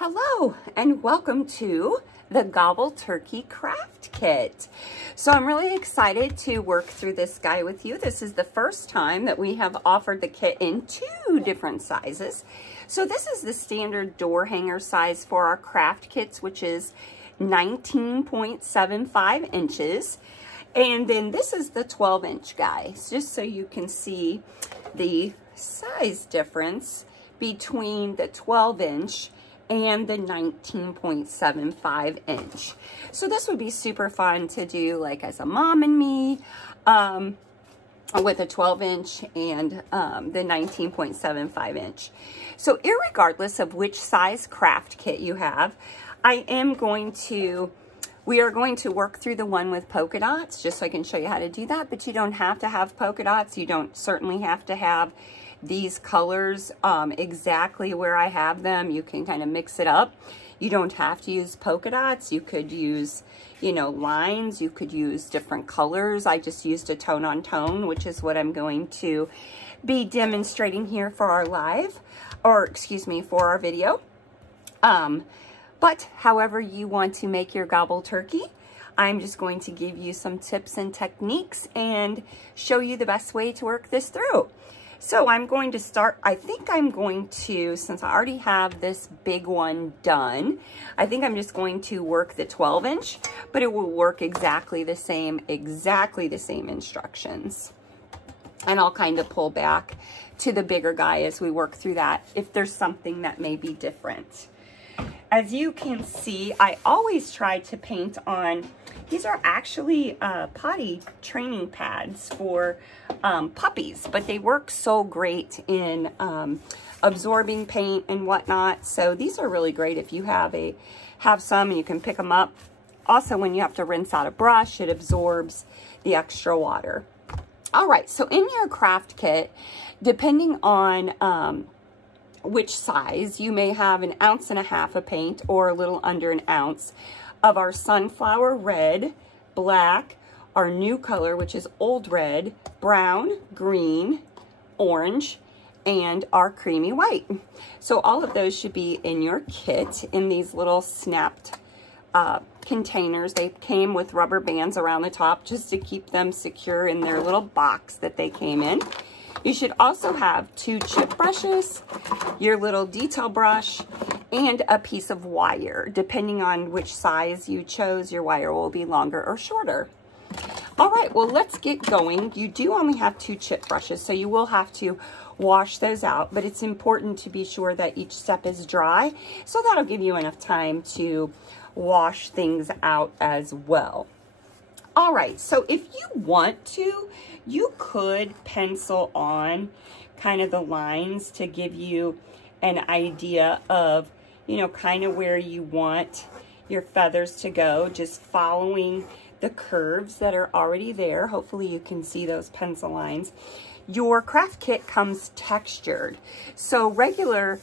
Hello and welcome to the Gobble Turkey Craft Kit. So I'm really excited to work through this guy with you. This is the first time that we have offered the kit in 2 different sizes. So this is the standard door hanger size for our craft kits, which is 19.75 inches. And then this is the 12-inch guy, just so you can see the size difference between the 12-inch and the 19.75 inch. So this would be super fun to do like as a mom and me with a 12-inch and the 19.75 inch. So irregardless of which size craft kit you have, we are going to work through the one with polka dots just so I can show you how to do that, but you don't have to have polka dots. You don't certainly have to have these colors exactly where I have them. You can kind of mix it up. You don't have to use polka dots. You could use, you know, lines. You could use different colors. I just used a tone on tone, which is what I'm going to be demonstrating here for our for our video. But however you want to make your gobble turkey, I'm just going to give you some tips and techniques and show you the best way to work this through. So I'm going to start, since I already have this big one done, I think I'm just going to work the 12-inch, but it will work exactly the same instructions. And I'll kind of pull back to the bigger guy as we work through that, if there's something that may be different. As you can see, I always try to paint on, these are actually potty training pads for puppies, but they work so great in absorbing paint and whatnot. So these are really great if you have some and you can pick them up. Also, when you have to rinse out a brush, it absorbs the extra water. All right, so in your craft kit, depending on which size, you may have 1.5 ounces of paint or a little under 1 ounce of our sunflower red, black, our new color, which is old red, brown, green, orange, and our creamy white. So all of those should be in your kit in these little snapped containers. They came with rubber bands around the top just to keep them secure in their little box that they came in. You should also have 2 chip brushes, your little detail brush, and a piece of wire. Depending on which size you chose, your wire will be longer or shorter. All right, well, let's get going. You do only have 2 chip brushes, so you will have to wash those out, but it's important to be sure that each step is dry, so that'll give you enough time to wash things out as well. All right, so if you want to, you could pencil on kind of the lines to give you an idea of, you know, kind of where you want your feathers to go, just following the curves that are already there. Hopefully you can see those pencil lines. Your craft kit comes textured. So regular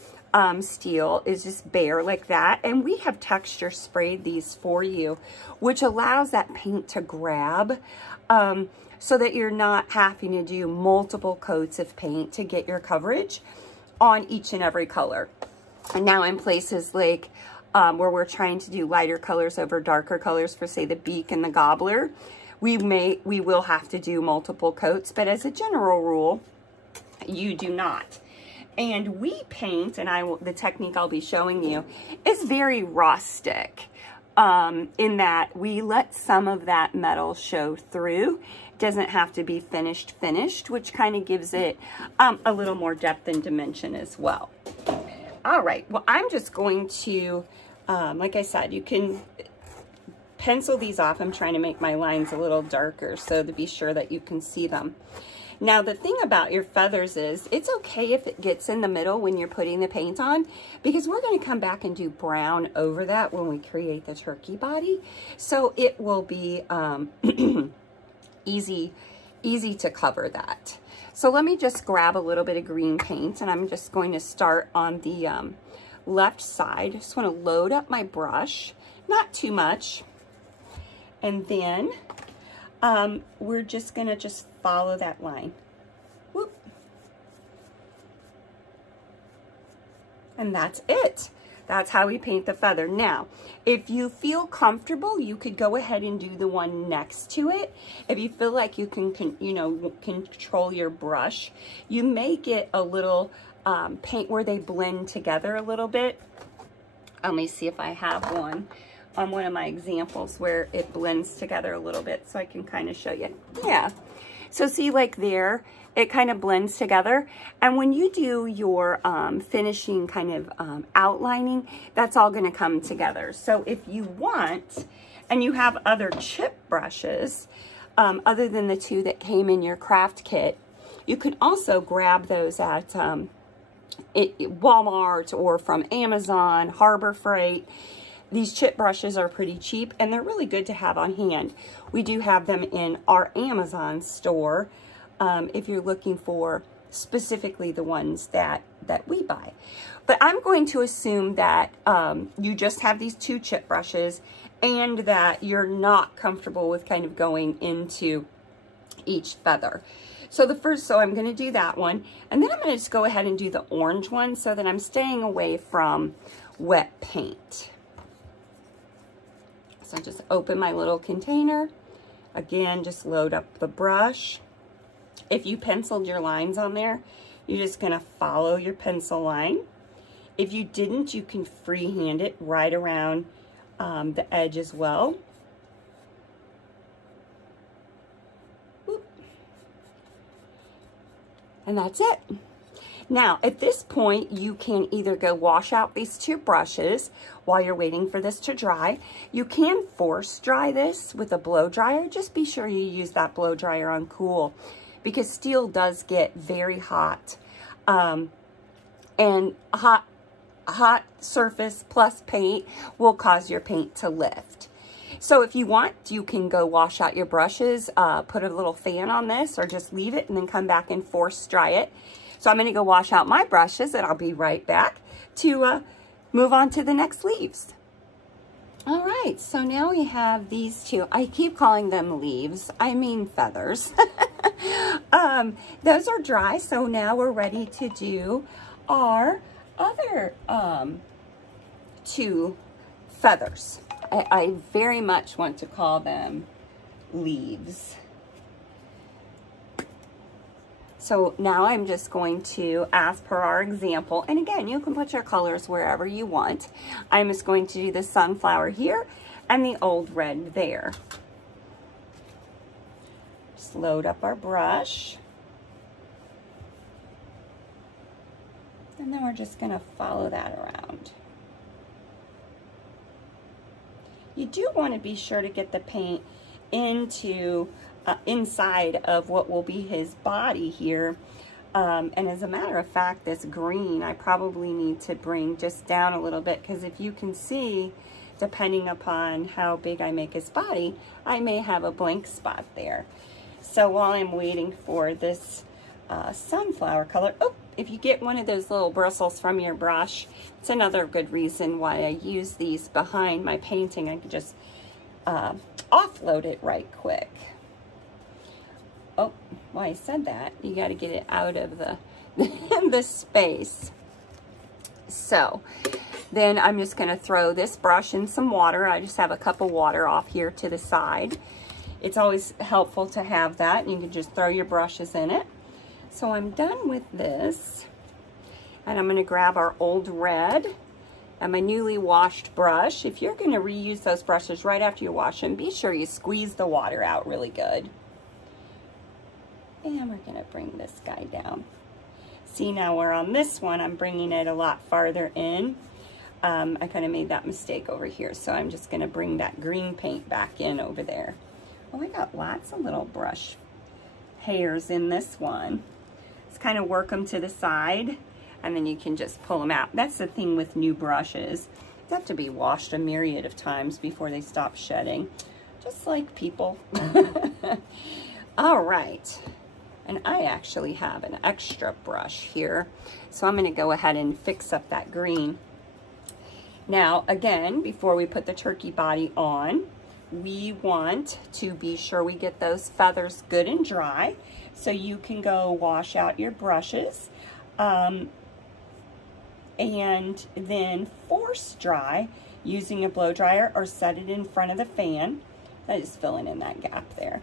steel is just bare like that, and we have texture sprayed these for you, which allows that paint to grab so that you're not having to do multiple coats of paint to get your coverage on each and every color. And now in places like where we're trying to do lighter colors over darker colors for, say, the beak and the gobbler, we will have to do multiple coats, but as a general rule, you do not. And we paint, and the technique I'll be showing you is very rustic in that we let some of that metal show through. It doesn't have to be finished, which kind of gives it a little more depth and dimension as well. All right, well, I'm just going to, like I said, you can pencil these off. I'm trying to make my lines a little darker so to be sure that you can see them. Now, the thing about your feathers is it's okay if it gets in the middle when you're putting the paint on, because we're going to come back and do brown over that when we create the turkey body. So it will be easy to cover that. So let me just grab a little bit of green paint, and I'm just going to start on the left side. Just want to load up my brush, not too much. And then we're just going to follow that line. Whoop. And that's it. That's how we paint the feather. Now, if you feel comfortable, you could go ahead and do the one next to it. If you feel like you can control your brush, you may get a little paint where they blend together a little bit. Let me see if I have one on one of my examples where it blends together a little bit so I can kind of show you. Yeah. So see, like there, it kind of blends together. And when you do your finishing kind of outlining, that's all going to come together. So if you want, and you have other chip brushes, other than the two that came in your craft kit, you can also grab those at Walmart or from Amazon, Harbor Freight. These chip brushes are pretty cheap and they're really good to have on hand. We do have them in our Amazon store if you're looking for specifically the ones that we buy. But I'm going to assume that you just have these two chip brushes and that you're not comfortable with kind of going into each feather. So I'm going to do that one, and then I'm going to just go ahead and do the orange one so that I'm staying away from wet paint. So I just open my little container. Again, just load up the brush. If you penciled your lines on there, you're just going to follow your pencil line. If you didn't, you can freehand it right around the edge as well. And that's it. Now, at this point, you can either go wash out these two brushes while you're waiting for this to dry. You can force dry this with a blow dryer. Just be sure you use that blow dryer on cool because steel does get very hot. And hot surface plus paint will cause your paint to lift. So if you want, you can go wash out your brushes, put a little fan on this, or just leave it and then come back and force dry it. So I'm going to go wash out my brushes and I'll be right back to move on to the next leaves. All right, so now we have these two. I keep calling them leaves. I mean feathers. Those are dry, so now we're ready to do our other two feathers. I very much want to call them leaves. So now I'm just going to, as per our example, and again, you can put your colors wherever you want. I'm just going to do the sunflower here and the old red there. Just load up our brush. And then we're just going to follow that around. You do want to be sure to get the paint into inside of what will be his body here. And as a matter of fact, this green I probably need to bring just down a little bit, because if you can see, depending upon how big I make his body, I may have a blank spot there. So while I'm waiting for this sunflower color, oh, if you get one of those little bristles from your brush, it's another good reason why I use these behind my painting. I can just offload it right quick. Oh, well, I said that. You got to get it out of the, the space. So then I'm just going to throw this brush in some water. I just have a cup of water off here to the side. It's always helpful to have that. And you can just throw your brushes in it. So I'm done with this, and I'm going to grab our old red and my newly washed brush. If you're going to reuse those brushes right after you wash them, be sure you squeeze the water out really good. And we're going to bring this guy down. See, now we're on this one, I'm bringing it a lot farther in. I kind of made that mistake over here, so I'm just going to bring that green paint back in over there. Oh, I got lots of little brush hairs in this one. Kind of work them to the side, and then you can just pull them out. That's the thing with new brushes. They have to be washed a myriad of times before they stop shedding, just like people. All right, and I actually have an extra brush here, so I'm going to go ahead and fix up that green. Now, again, before we put the turkey body on, we want to be sure we get those feathers good and dry. So you can go wash out your brushes. and then force dry using a blow dryer or set it in front of the fan. I just filling in that gap there.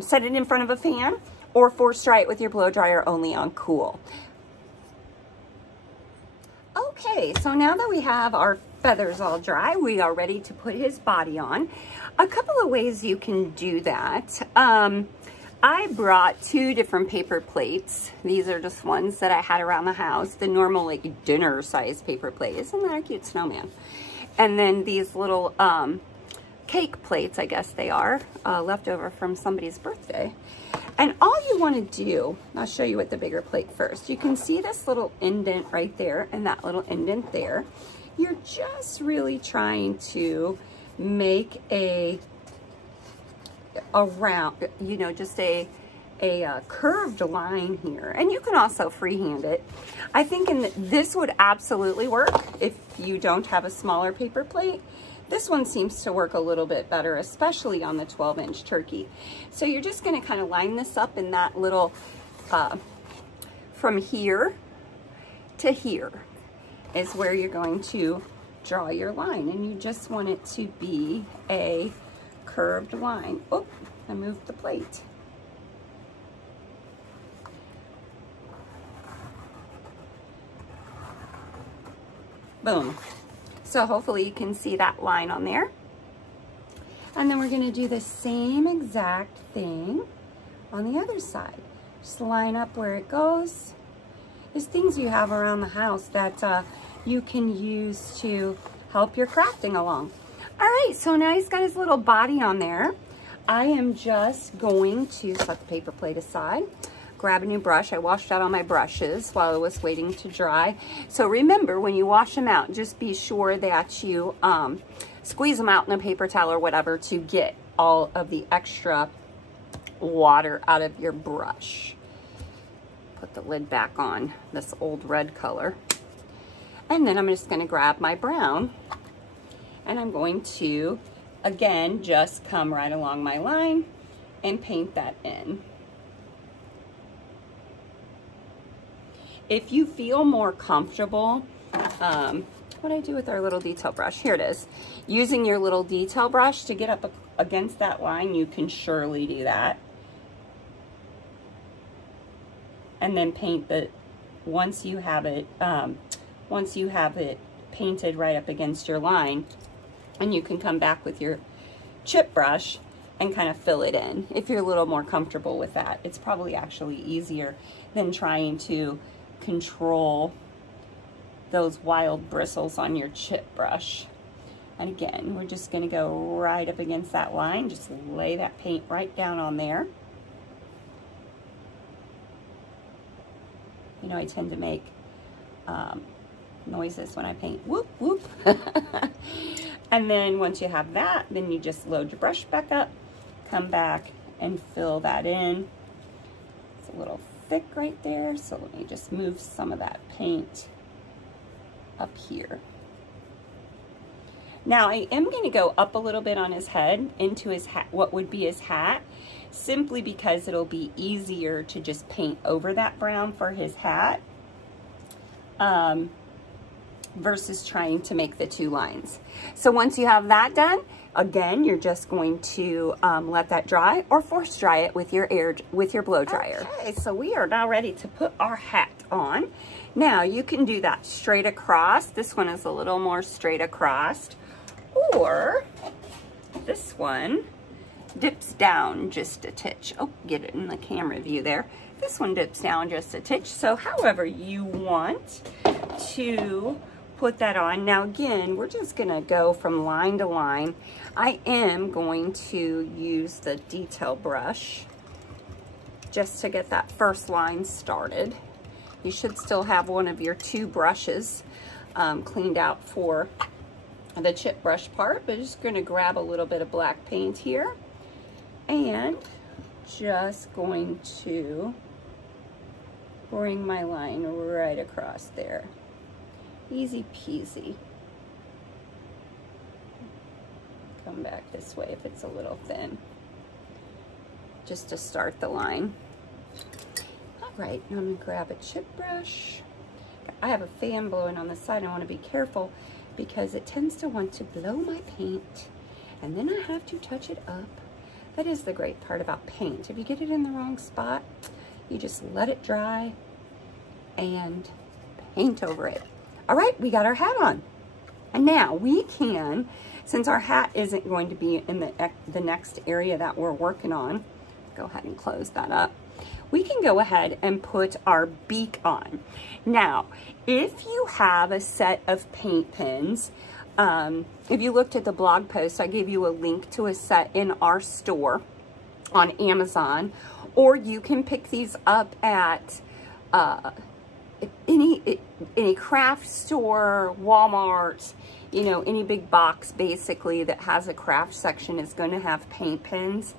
Set it in front of a fan or force dry it with your blow dryer only on cool. Okay, so now that we have our feathers all dry, we are ready to put his body on. A couple of ways you can do that. I brought 2 different paper plates. These are just ones that I had around the house. The normal like dinner size paper plate. Isn't that a cute snowman? And then these little cake plates, I guess they are, left over from somebody's birthday. And all you want to do, I'll show you with the bigger plate first. You can see this little indent right there and that little indent there. You're just really trying to make a round, you know, just a curved line here. And you can also freehand it. I think this would absolutely work if you don't have a smaller paper plate. This one seems to work a little bit better, especially on the 12-inch turkey. So you're just going to kind of line this up in that little, from here to here is where you're going to draw your line. And you just want it to be a curved line. Oh, I moved the plate. Boom. So hopefully you can see that line on there. And then we're going to do the same exact thing on the other side. Just line up where it goes. There's things you have around the house that you can use to help your crafting along. All right, so now he's got his little body on there. I am just going to set the paper plate aside, grab a new brush. I washed out all my brushes while I was waiting to dry. So remember, when you wash them out, just be sure that you squeeze them out in a paper towel or whatever to get all of the extra water out of your brush. Put the lid back on this old red color. And then I'm just going to grab my brown and I'm going to, again, just come right along my line and paint that in. If you feel more comfortable, what do I do with our little detail brush? Here it is. Using your little detail brush to get up against that line, you can surely do that. And then paint the, once you have it painted right up against your line, and you can come back with your chip brush and kind of fill it in. If you're a little more comfortable with that, it's probably actually easier than trying to control those wild bristles on your chip brush. And again, we're just going to go right up against that line. Just lay that paint right down on there. You know, I tend to make noises when I paint. Whoop, whoop. And then once you have that, then you just load your brush back up, come back and fill that in. It's a little thick right there, so let me just move some of that paint up here. Now I am going to go up a little bit on his head into his hat, what would be his hat, simply because it'll be easier to just paint over that brown for his hat versus trying to make the 2 lines. So once you have that done, again, you're just going to let that dry or force dry it with your blow dryer. Okay, so we are now ready to put our hat on. Now you can do that straight across. This one is a little more straight across, or this one dips down just a titch. Oh, get it in the camera view there. This one dips down just a titch. So however you want to put that on. Now again, we're just gonna go from line to line. I am going to use the detail brush just to get that first line started. You should still have one of your 2 brushes cleaned out for the chip brush part, but just gonna grab a little bit of black paint here and just going to bring my line right across there. Easy peasy. Come back this way if it's a little thin, just to start the line. All right, now I'm gonna grab a chip brush. Got I have a fan blowing on the side. I want to be careful because it tends to want to blow my paint, and then I have to touch it up. That is the great part about paint. If you get it in the wrong spot, you just let it dry and paint over it. All right, we got our hat on. And now we can, since our hat isn't going to be in the next area that we're working on, go ahead and close that up. We can go ahead and put our beak on. Now, if you have a set of paint pens, if you looked at the blog post, I gave you a link to a set in our store on Amazon, or you can pick these up at any craft store, Walmart, you know, any big box basically that has a craft section is going to have paint pens.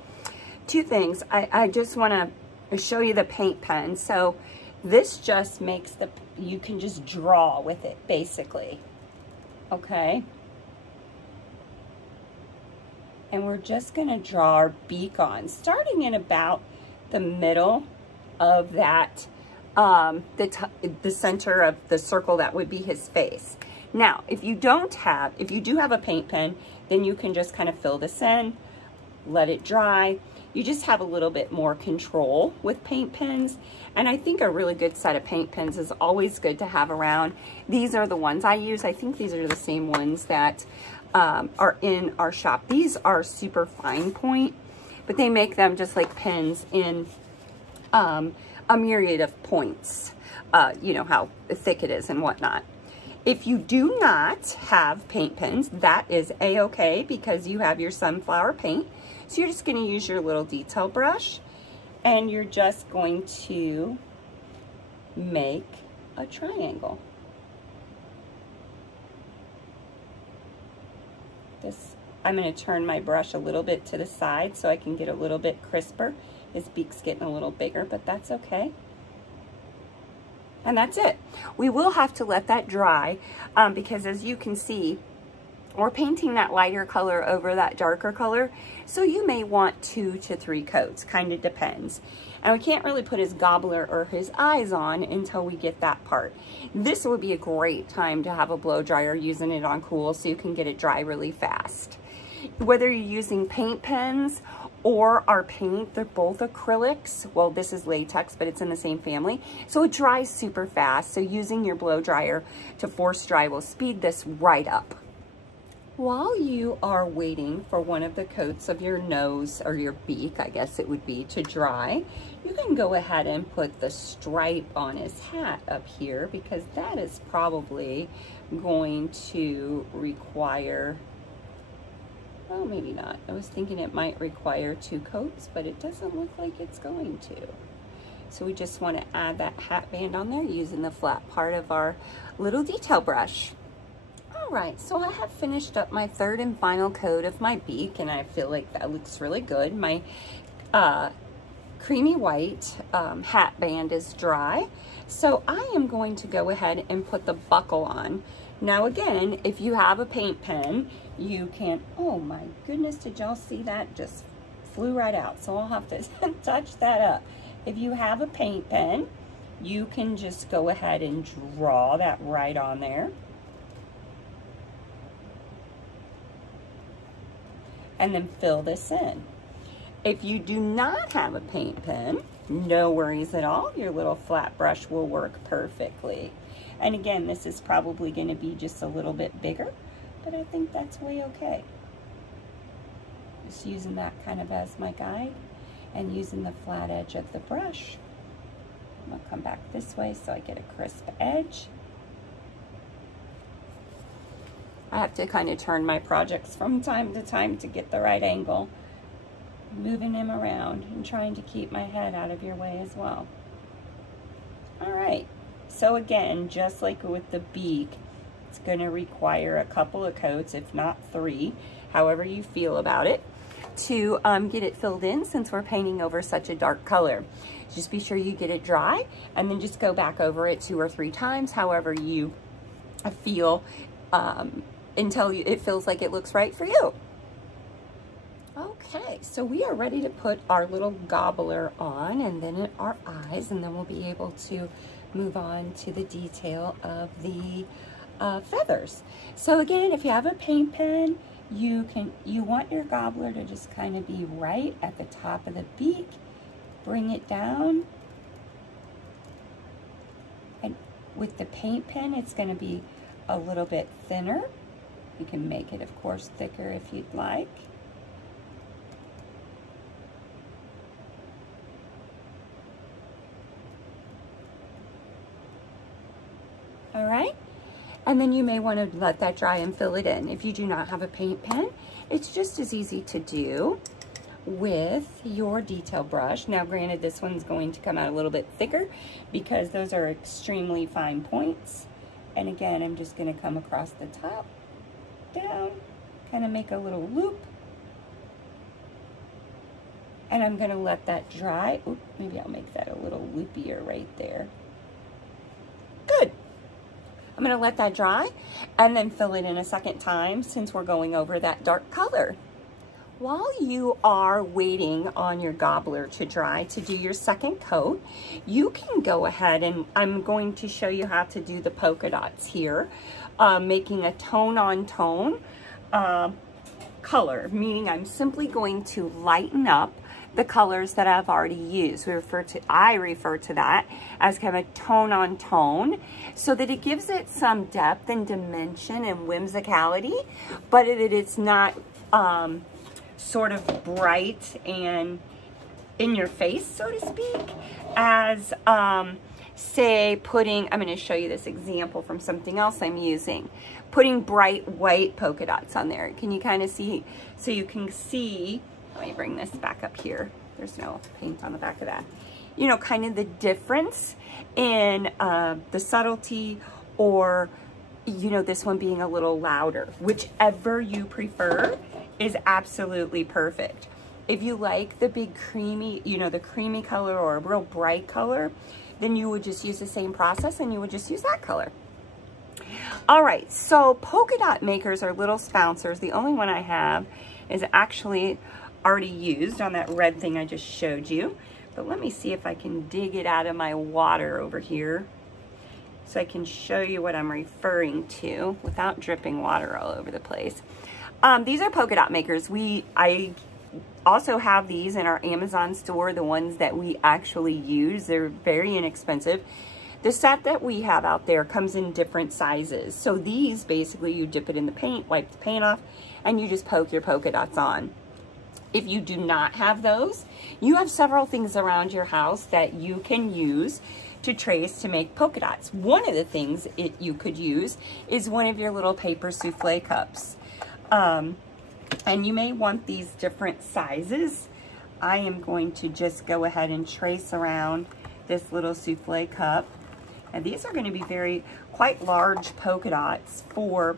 Two things. I just want to show you the paint pen. So this just makes you can just draw with it basically. Okay. And we're just going to draw our beak on, starting in about the middle of that, the center of the circle that would be his face. Now, if you do have a paint pen, then you can just kind of fill this in, let it dry. You just have a little bit more control with paint pens. And I think a really good set of paint pens is always good to have around. These are the ones I use. I think these are the same ones that are in our shop. These are super fine point, but they make them just like pens in a myriad of points. You know how thick it is and whatnot. If you do not have paint pens, that is a-okay because you have your sunflower paint. So you're just going to use your little detail brush and you're just going to make a triangle. I'm going to turn my brush a little bit to the side so I can get a little bit crisper. His beak's getting a little bigger, but that's okay. And that's it. We will have to let that dry because as you can see, we're painting that lighter color over that darker color. So you may want 2 to 3 coats, kind of depends. And we can't really put his gobbler or his eyes on until we get that part. This would be a great time to have a blow dryer using it on cool so you can get it dry really fast. Whether you're using paint pens or our paint, they're both acrylics. Well, this is latex, but it's in the same family. So it dries super fast. So using your blow dryer to force dry will speed this right up. While you are waiting for one of the coats of your nose or your beak, I guess it would be, to dry, you can go ahead and put the stripe on his hat up here because that is probably going to require, well, maybe not. I was thinking it might require 2 coats, but it doesn't look like it's going to. So we just want to add that hat band on there using the flat part of our little detail brush. All right, so I have finished up my 3rd and final coat of my beak, and I feel like that looks really good. My creamy white hat band is dry. So I am going to go ahead and put the buckle on. Now again, if you have a paint pen, you can, oh my goodness, did y'all see that? Just flew right out. So I'll have to touch that up. If you have a paint pen, you can just go ahead and draw that right on there. And then fill this in. If you do not have a paint pen, no worries at all. Your little flat brush will work perfectly. And again, this is probably going to be just a little bit bigger, but I think that's way okay. Just using that kind of as my guide and using the flat edge of the brush. I'm going to come back this way so I get a crisp edge. I have to kind of turn my projects from time to time to get the right angle. Moving him around and trying to keep my head out of your way as well. All right, so again, just like with the beak, it's going to require a couple of coats, if not 3, however you feel about it, to get it filled in since we're painting over such a dark color. Just be sure you get it dry and then just go back over it 2 or 3 times, however you feel, until it feels like it looks right for you. Okay, so we are ready to put our little gobbler on and then our eyes, and then we'll be able to move on to the detail of the feathers. So again, if you have a paint pen, you want your gobbler to just kind of be right at the top of the beak. Bring it down. And with the paint pen, it's going to be a little bit thinner. You can make it, of course, thicker if you'd like. All right, and then you may want to let that dry and fill it in. If you do not have a paint pen, it's just as easy to do with your detail brush. Now, granted, this one's going to come out a little bit thicker because those are extremely fine points. And again, I'm just going to come across the top, down, kind of make a little loop. And I'm going to let that dry. Oop, maybe I'll make that a little loopier right there. Good. I'm going to let that dry and then fill it in a second time since we're going over that dark color. While you are waiting on your gobbler to dry to do your second coat, you can go ahead and I'm going to show you how to do the polka dots here, making a tone-on-tone color, meaning I'm simply going to lighten up the colors that I've already used. I refer to that as kind of a tone on tone so that it gives it some depth and dimension and whimsicality, but it's not sort of bright and in your face, so to speak, as say putting, I'm going to show you this example from something else I'm using, putting bright white polka dots on there. Can you kind of see? So you can see, let me bring this back up here. There's no paint on the back of that. You know, kind of the difference in the subtlety, or, you know, this one being a little louder. Whichever you prefer is absolutely perfect. If you like the big creamy, you know, the creamy color or a real bright color, then you would just use the same process and you would just use that color. All right, so polka dot makers are little spouncers. The only one I have is actually already used on that red thing I just showed you. But let me see if I can dig it out of my water over here so I can show you what I'm referring to without dripping water all over the place. These are polka dot makers. I also have these in our Amazon store, the ones that we actually use. They're very inexpensive. The set that we have out there comes in different sizes. So these, basically, you dip it in the paint, wipe the paint off, and you just poke your polka dots on. If you do not have those, you have several things around your house that you can use to trace to make polka dots. One of the things you could use is one of your little paper souffle cups. And you may want these different sizes. I am going to just go ahead and trace around this little souffle cup. And these are going to be quite large polka dots for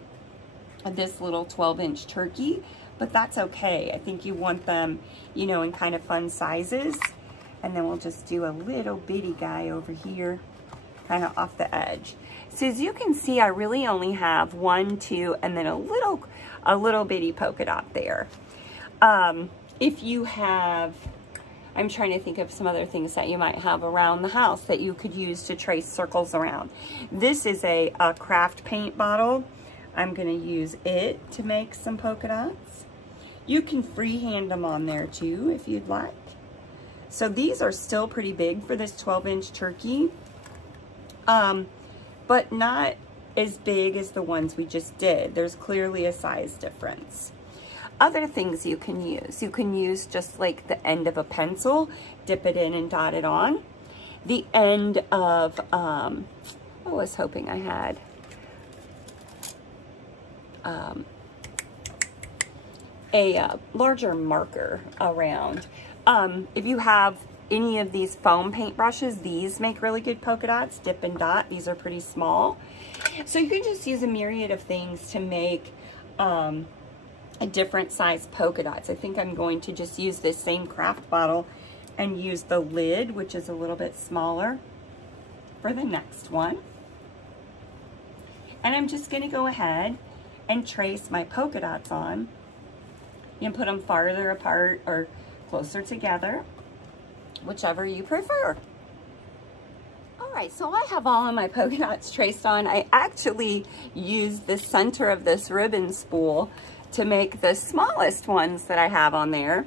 this little 12-inch turkey, but that's okay. I think you want them, you know, in kind of fun sizes. And then we'll just do a little bitty guy over here, kind of off the edge. So as you can see, I really only have 1, 2, and then a little bitty polka dot there. If you have, I'm trying to think of some other things that you might have around the house that you could use to trace circles around. This is a craft paint bottle. I'm going to use it to make some polka dots. You can freehand them on there too if you'd like. So these are still pretty big for this 12-inch turkey, but not as big as the ones we just did. There's clearly a size difference. Other things you can use just like the end of a pencil, dip it in and dot it on. The end of, I was hoping I had a larger marker around. If you have any of these foam paint brushes, these make really good polka dots, dip and dot. These are pretty small. So you can just use a myriad of things to make a different size polka dots. I think I'm going to just use this same craft bottle and use the lid, which is a little bit smaller, for the next one. And I'm just going to go ahead and trace my polka dots on. You can put them farther apart or closer together, whichever you prefer. All right, so I have all of my polka dots traced on. I actually used the center of this ribbon spool to make the smallest ones that I have on there.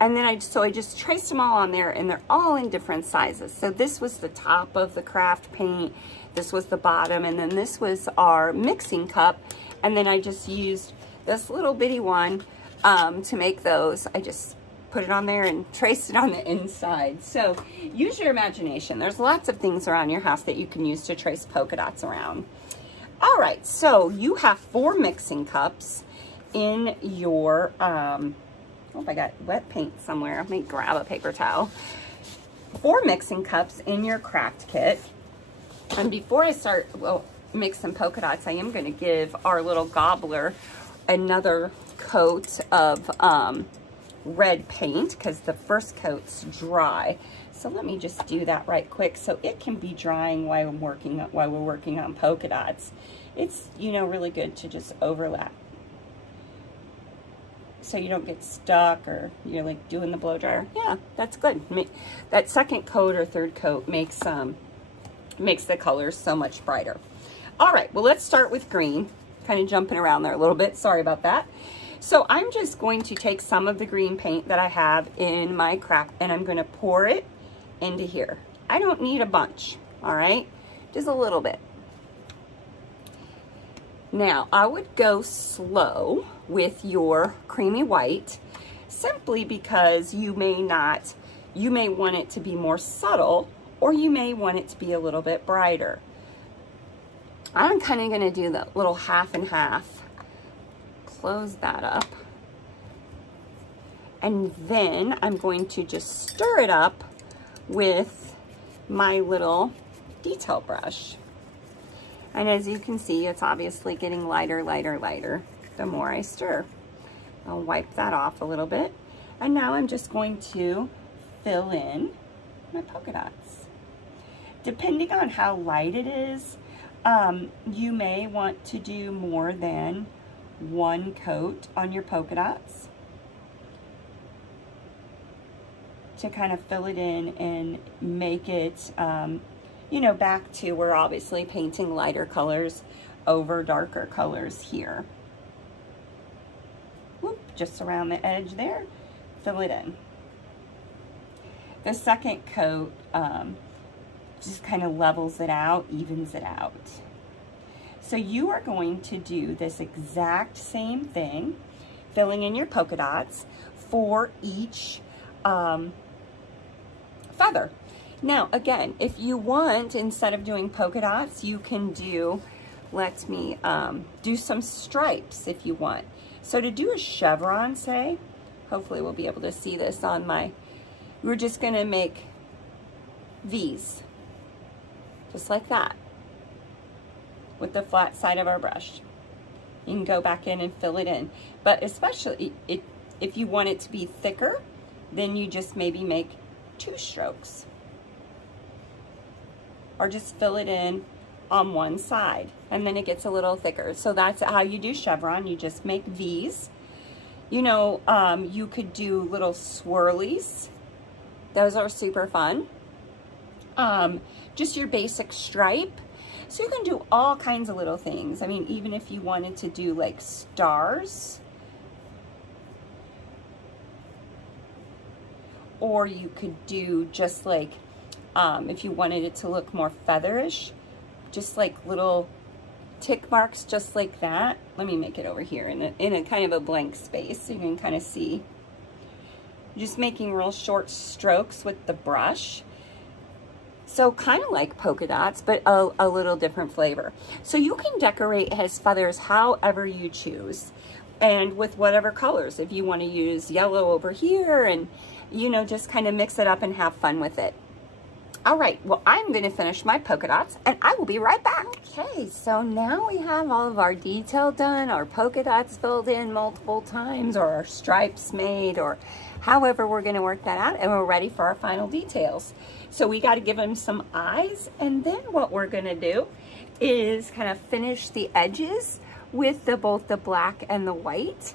And then I just traced them all on there, and they're all in different sizes. So this was the top of the craft paint, this was the bottom, and then this was our mixing cup. And then I just used this little bitty one to make those. I just put it on there and traced it on the inside. So use your imagination. There's lots of things around your house that you can use to trace polka dots around. All right, so you have 4 mixing cups in your, oh, I got wet paint somewhere. Let me grab a paper towel. 4 mixing cups in your craft kit. And before I start, well, mix some polka dots, I am going to give our little gobbler another coat of red paint, because the first coat's dry. So let me just do that right quick so it can be drying while we're working on polka dots. It's, you know, really good to just overlap so you don't get stuck or you're like doing the blow dryer. Yeah, that's good. That second coat or third coat makes the colors so much brighter. All right, well, let's start with green. Kind of jumping around there a little bit. Sorry about that. So I'm just going to take some of the green paint that I have in my craft, and I'm going to pour it into here. I don't need a bunch, all right? Just a little bit. Now, I would go slow with your creamy white, simply because you may want it to be more subtle, or you may want it to be a little bit brighter. I'm kind of going to do the little half and half. Close that up. And then I'm going to just stir it up with my little detail brush. And as you can see, it's obviously getting lighter, lighter, lighter the more I stir. I'll wipe that off a little bit. And now I'm just going to fill in my polka dots. Depending on how light it is, you may want to do more than 1 coat on your polka dots to kind of fill it in and make it, you know, back to, we're obviously painting lighter colors over darker colors here. Whoop, just around the edge there, fill it in. The second coat just kind of levels it out, evens it out. So you are going to do this exact same thing, filling in your polka dots for each feather. Now, again, if you want, instead of doing polka dots, you can do, let me do some stripes if you want. So to do a chevron, say, hopefully we'll be able to see this on we're just going to make V's, just like that, with the flat side of our brush. You can go back in and fill it in. But especially if you want it to be thicker, then you just maybe make 2 strokes. Or just fill it in on one side, and then it gets a little thicker. So that's how you do chevron. You just make V's. You know, you could do little swirlies. Those are super fun. Just your basic stripe. So you can do all kinds of little things. I mean, even if you wanted to do like stars, or you could do just like, if you wanted it to look more featherish, just like little tick marks, just like that. Let me make it over here in a kind of a blank space so you can kind of see. Just making real short strokes with the brush. So kind of like polka dots, but a little different flavor. So you can decorate his feathers however you choose, and with whatever colors. If you want to use yellow over here, and you know, just kind of mix it up and have fun with it. All right, well, I'm going to finish my polka dots, and I will be right back. Okay, so now we have all of our detail done, our polka dots filled in multiple times, or our stripes made, or however we're going to work that out, and we're ready for our final details. So we got to give them some eyes, and then what we're going to do is kind of finish the edges with both the black and the white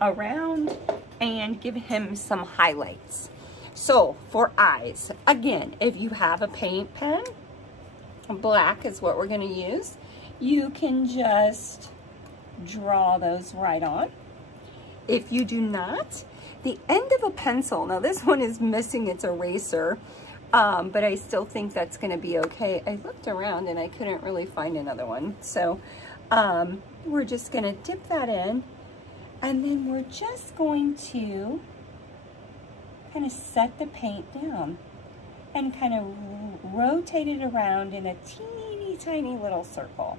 around, and give him some highlights. So for eyes, again, if you have a paint pen, black is what we're going to use, you can just draw those right on. If you do not, the end of a pencil, now this one is missing its eraser, but I still think that's going to be okay. I looked around and I couldn't really find another one. So we're just going to dip that in, and then we're just going to kind of set the paint down and kind of rotate it around in a teeny tiny little circle.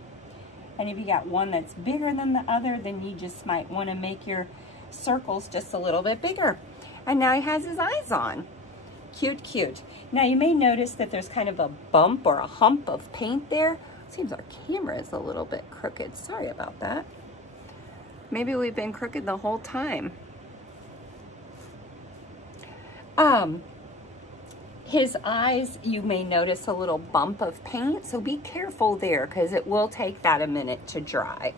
And if you got one that's bigger than the other, then you just might want to make your circles just a little bit bigger. And now he has his eyes on. Cute, cute. Now you may notice that there's kind of a bump or a hump of paint there. Seems our camera is a little bit crooked. Sorry about that. Maybe we've been crooked the whole time. His eyes, you may notice a little bump of paint, so be careful there because it will take that a minute to dry.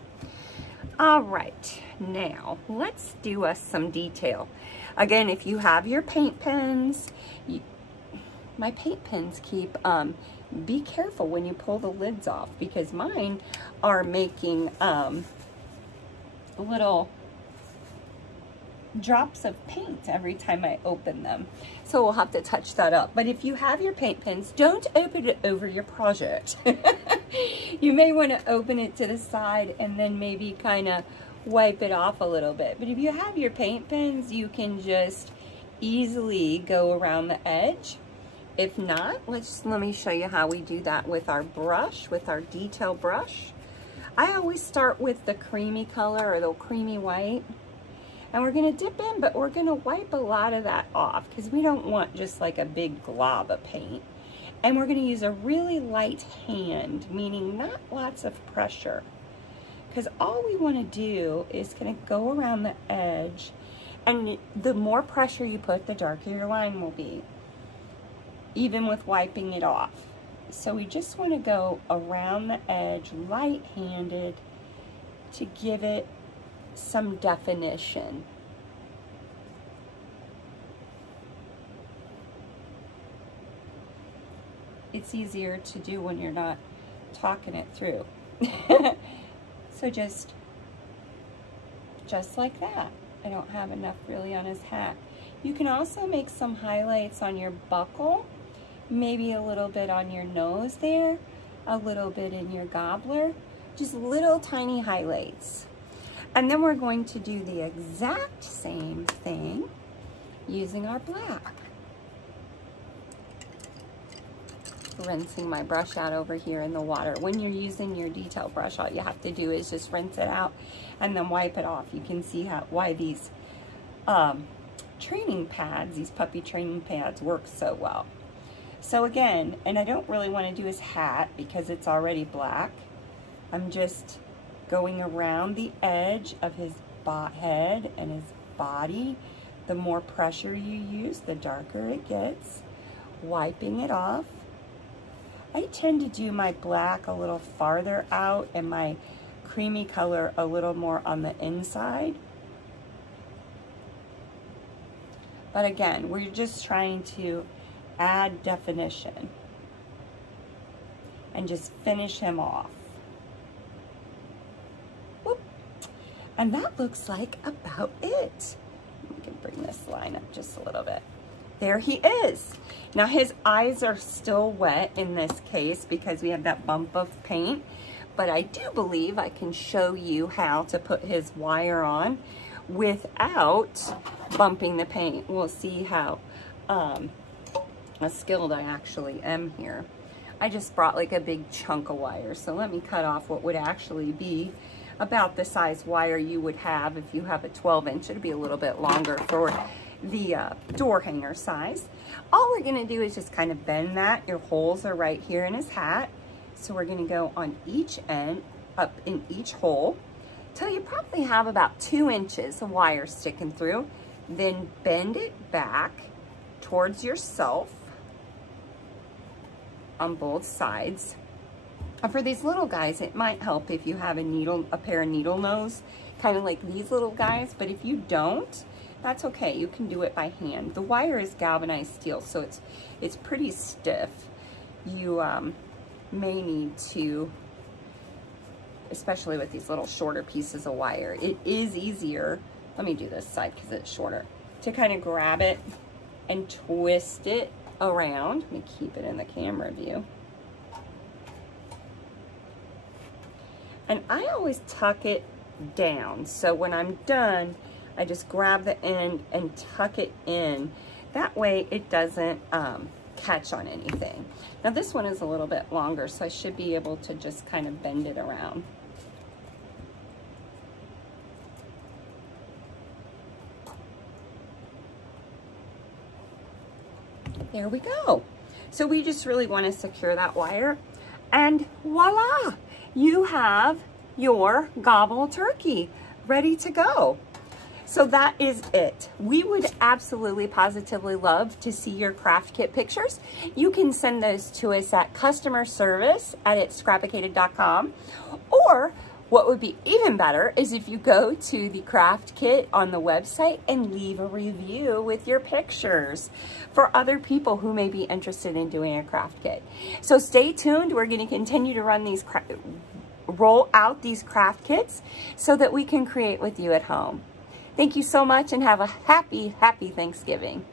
All right, now let's do us some detail. Again, if you have your paint pens, my paint pens keep, be careful when you pull the lids off because mine are making little drops of paint every time I open them. So we'll have to touch that up. But if you have your paint pens, don't open it over your project. You may want to open it to the side and then maybe kind of wipe it off a little bit. But if you have your paint pens, you can just easily go around the edge. If not, let me show you how we do that with our brush, with our detail brush. I always start with the creamy color or the creamy white. And we're going to dip in, but we're going to wipe a lot of that off because we don't want just like a big glob of paint. And we're going to use a really light hand, meaning not lots of pressure. Because all we want to do is kind of go around the edge. And the more pressure you put, the darker your line will be, even with wiping it off. So we just want to go around the edge light-handed to give it some definition. It's easier to do when you're not talking it through. So just like that. I don't have enough really on his hat. You can also make some highlights on your buckle, maybe a little bit on your nose there, a little bit in your gobbler, just little tiny highlights. And then we're going to do the exact same thing using our black. Rinsing my brush out over here in the water. When you're using your detail brush, all you have to do is just rinse it out and then wipe it off. You can see why these training pads, these puppy training pads work so well. So again, and I don't really want to do his hat because it's already black. I'm just going around the edge of his head and his body. The more pressure you use, the darker it gets. Wiping it off. I tend to do my black a little farther out and my creamy color a little more on the inside. But again, we're just trying to add definition and just finish him off. Whoop. And that looks like about it. We can bring this line up just a little bit. There he is. Now his eyes are still wet in this case because we have that bump of paint, but I do believe I can show you how to put his wire on without bumping the paint. We'll see how skilled I actually am here. I just brought like a big chunk of wire, so let me cut off what would actually be about the size wire you would have if you have a 12-inch. It'd be a little bit longer for the door hanger size. All we're going to do is just kind of bend that. Your holes are right here in his hat, so we're going to go on each end, up in each hole, till you probably have about 2 inches of wire sticking through. Then bend it back towards yourself on both sides. And for these little guys, it might help if you have a pair of needle nose, kind of like these little guys, but if you don't, that's okay. You can do it by hand. The wire is galvanized steel, so it's pretty stiff. You may need to, especially with these little shorter pieces of wire, it is easier, let me do this side because it's shorter, to kind of grab it and twist it around. Let me keep it in the camera view. And I always tuck it down. So when I'm done, I just grab the end and tuck it in. That way it doesn't catch on anything. Now this one is a little bit longer, so I should be able to just kind of bend it around. There we go. So we just really want to secure that wire, and voila, you have your Gobble Turkey ready to go. So that is it. We would absolutely positively love to see your craft kit pictures. You can send those to us at customerservice@scrapicated.com, or what would be even better is if you go to the craft kit on the website and leave a review with your pictures for other people who may be interested in doing a craft kit. So stay tuned. We're going to continue to run these, roll out these craft kits so that we can create with you at home. Thank you so much and have a happy, happy Thanksgiving.